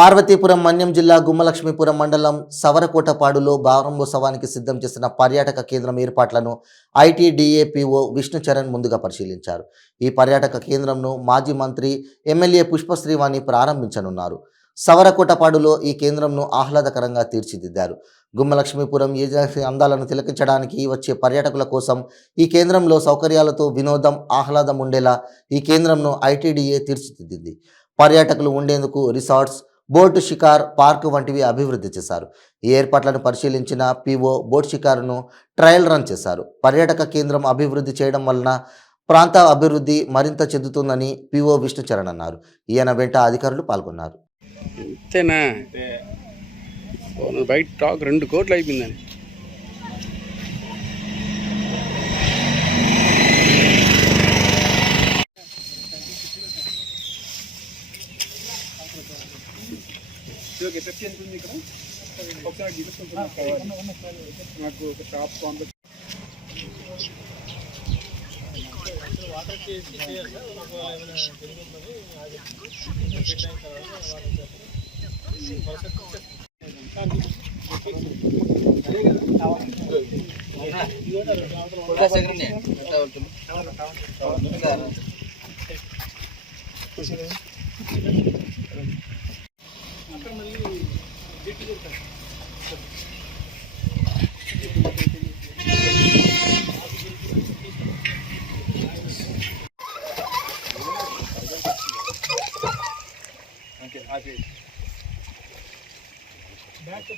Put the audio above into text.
పార్వతీపురం మన్యం జిల్లా గుమ్మలక్ష్మీపురం మండలం సవరకోటపాడులో ప్రారంభోత్సవానికి సిద్ధం చేసిన పర్యాటక కేంద్రం ఏర్పాట్లను ఐటీడీఏపీఓ విష్ణుచరణ్ ముందుగా పరిశీలించారు. ఈ పర్యాటక కేంద్రంను మాజీ మంత్రి ఎమ్మెల్యే పుష్పశ్రీవాణి ప్రారంభించనున్నారు. సవరకోటపాడులో ఈ కేంద్రంను ఆహ్లాదకరంగా తీర్చిదిద్దారు. గుమ్మలక్ష్మీపురం ఏజెన్సీ అందాలను తిలకించడానికి వచ్చే పర్యాటకుల కోసం ఈ కేంద్రంలో సౌకర్యాలతో వినోదం, ఆహ్లాదం ఉండేలా ఈ కేంద్రంను ఐటీడీఏ తీర్చిదిద్దింది. పర్యాటకులు ఉండేందుకు రిసార్ట్స్, బోట్ షికార్ పార్క్ వంటివి అభివృద్ధి చేశారు. ఈ ఏర్పాట్లను పరిశీలించిన పీఓ బోట్ షికారును ట్రయల్ రన్ చేశారు. పర్యాటక కేంద్రం అభివృద్ధి చేయడం వలన ప్రాంత అభివృద్ధి మరింత చెందుతుందని పీఓ విష్ణుచరణ్ అన్నారు. ఈయన వెంట అధికారులు పాల్గొన్నారు. బయట టాక్ 2 కోట్లు అయిపోయిందని. నాకు ఒక షాప్ కాంప్లెక్స్ బ్యాక్